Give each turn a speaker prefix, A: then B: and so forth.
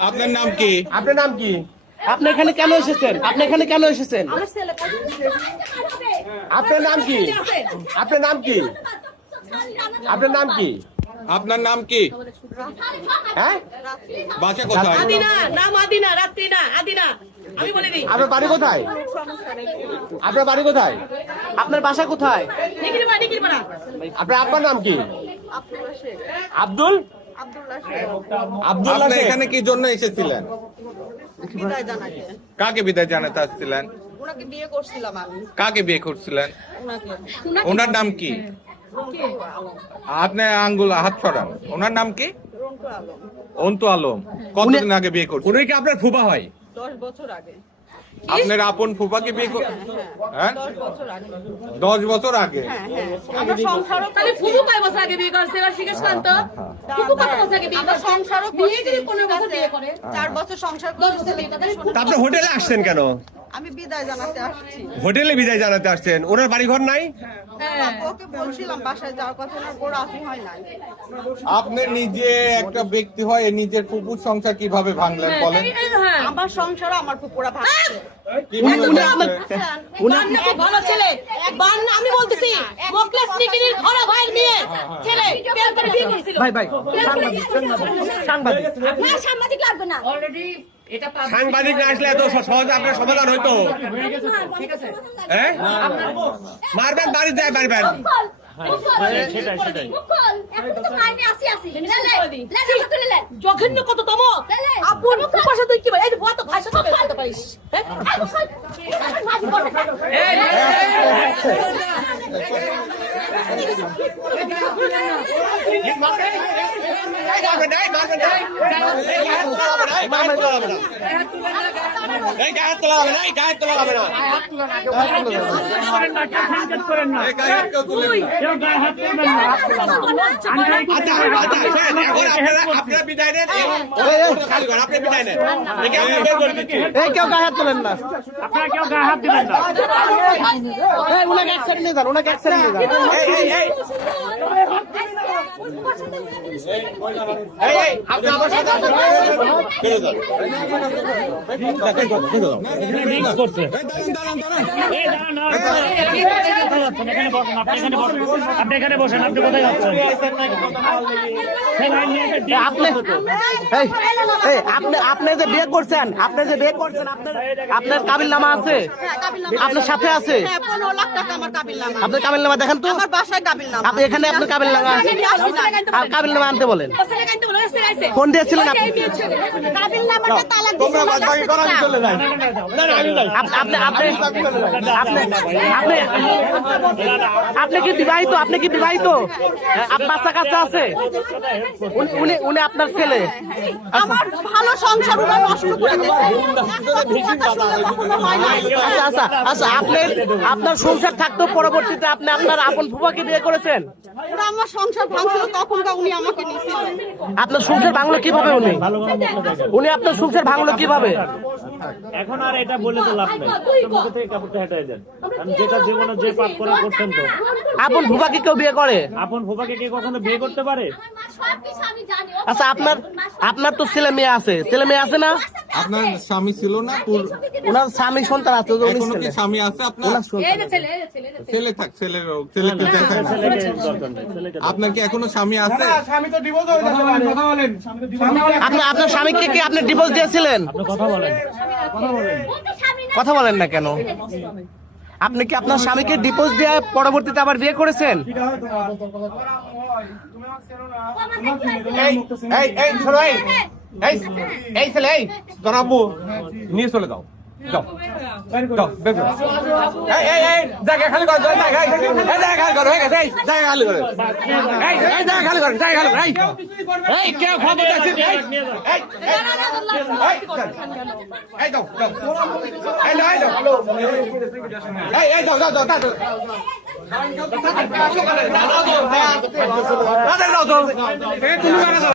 A: আপনার নাম কি?
B: আপনার নাম কি? আপনি এখানে কেন এসেছেন? আপনি এখানে কেন এসেছেন? আপনার নাম কি? আপনার নাম কি? আপনার নাম কি?
A: আপনার নাম কি?
B: হ্যাঁ?
A: বাসা কোথায়?
C: আদিনা নাম আদিনা রাত্রি না আদিনা। আমি বলে দিই।
B: আপনার বাড়ি কোথায়? আপনার বাড়ি কোথায়? আপনার বাসা কোথায়? আপনার আব্বার নাম কি? আব্দুল? আব্দুল্লাহ
A: আপনি এখানে কি জন্য এসেছিলেন? কাকে বিদায় জানাতে আসছিলেন?
D: ওনাকে বিয়ে করছিলাম আমি।
A: কাকে বিয়ে করছিলেন? ওনার নাম কি? আপনি আঙ্গুল হাত ছড়ান ওনার নাম কি? অন্তু আলম। কতদিন আগে বিয়ে করছেন?
B: উনি কি আপনার ফুবা হয়?
D: দশ বছর আগে।
A: আপনার আপন ফুফাকে বিয়ে কর হ্যাঁ?
D: দশ বছর আগে। হ্যাঁ হ্যাঁ। আমরা সংসারও
C: তাহলে ফুবু কয় বছর আগে বিয়ে করছে? এবার জিজ্ঞেস করেন তো ফুবু কত বছর আগে বিয়ে
D: আমরা
C: করছে?
D: সংসারও
C: বিয়ে যদি
D: করছি,
C: পনেরো
D: ঠিক
C: বছর
D: আছে?
C: বিয়ে করে।
D: চার বছর সংসার
C: দশ
D: করছি।
C: বছর বিয়ে করে, তাহলে
B: তা আপনি হোটেলে আসছেন কেন?
D: আমি বিদায় জানাতে আসছি।
B: হোটেলে বিদায় জানাতে আসছেন। ওনার বাড়ি ঘর নাই?
C: হ্যাঁ।
D: ওকে বলছিলাম বাসায় যাওয়ার কথা ওনার বড় আপনি হয় নাই।
A: আপনি নিজে একটা ব্যক্তি হয় নিজের ফুপুর সংসার কীভাবে ভাঙলেন বলেন?
C: হ্যাঁ।
D: আমার সংসারও আমার পুকুরা ভাঙছে।
C: ভালো ছেলে। আমি বলতেছি ছেলে
B: ভাই ভাই। সাংবাদিক।
C: সাংবাদিক লাগবে না।
B: সাংবাদিক না আসলে এত সহজে আপনার সমাধান হইতো। হ্যাঁ মারবেন বাড়ি যায় মারবেন
E: সেটাই সেটাই।
C: জঘন্য কত তম আপন ভাষা তুই কি এই তো ভাষা সব বলতে পারিস। হ্যাঁ?
B: এই গায়ে
A: হাত তুলেন না।
B: আপনারা- বিদায়
E: কেউ গায়ে হাত দিবেন না
B: এই, এক সাইডে নিয়ে যান, উনাকে এক সাইডে নিয়ে যান। আপনি।
E: আপনি এখানে বসেন আপনি কোথায় যাচ্ছেন
B: আপনি এই, এই, আপনি আপনি যে বিয়ে করছেন আপনি যে বিয়ে করছেন আপনার আপনার কাবিল নামা আছে।
D: হ্যাঁ
B: আপনার সাথে আছে।
D: হ্যাঁ
B: আপনার কাবিল নামা দেখেন তো? আপনি এখানে আপনার কাবিল নামা আছে। আর কাবিল নামে আনতে বলেন ফোন দিয়েছিলেন আপনি
A: তোমরা বাদ বাকি করো, আমি চলে যাই।
B: আপ- আপনি আপনি আপনি আপনি আপনি কি বিবাহিত? আপনি কি বিবাহিত? আপনার বাচ্চা কাচ্চা আছে? উনি- উনি উনি আপনার ছেলে।
D: আমার ভালো সংসার ওরা নষ্ট করে না।
B: আচ্ছা আচ্ছা আচ্ছা আপনার আপনার সংসার থাকতো পরবর্তীতে আপনি আপনার আপন ফুফাকে বিয়ে করেছেন?
D: আমার সংসার ভাঙছিল তখন উনি আমাকে নিছিল
B: আপনার সংসার ভাঙলো কীভাবে উনি? উনি আপনার সংসার ভাঙলো কীভাবে?
E: এখন আর এটা বলে তো লাভ নেই। তো মুখে থেকে কাপড়টা হেঁটে দেন। কারণ যেটা জীবনে যে পাপ করে করছেন তো।
B: আপন ফুফাকে কেউ বিয়ে করে?
E: আপন ফোপাকে কে কখনো বিয়ে করতে পারে?
B: আচ্ছা আপনার আপনার তো ছেলে মেয়ে আছে। ছেলে মেয়ে আছে না?
A: আপনার স্বামী ছিল না
B: ওনার স্বামী সন্তান আছে তো উনি
A: এখনও কি
B: ছেলে।
A: স্বামী আছে আপনার?
C: এই যে ছেলে এই যে ছেলে এই যে ছেলে।
A: ছেলে থাক ছেলের ছেলেকে দেখেন না।
E: ছেলেকে দরকার নেই ছেলেকে
A: আপনার কি এখনও স্বামী আছে?
B: আপনার আপনার স্বামীকে কি আপনি ডিভোর্স দিয়েছিলেন?
E: আপনি কথা বলেন।
B: কথা বলেন। না কেন? আপনি কি আপনার স্বামীকে ডিপোজ দিয়ে পরবর্তীতে আবার বিয়ে করেছেন? এই ছেলে। এই জনাবু নিয়ে চলে যাও। জায়গা খালি করো জায়গা খালি করো হয়ে গেছে জায়গা খালি করো জায়গা খালি করো জায়গা খালি এই কেউ খবর এই এই এই এই যাও এই এই এই এই যাও যাও যাও যাও দাও দাও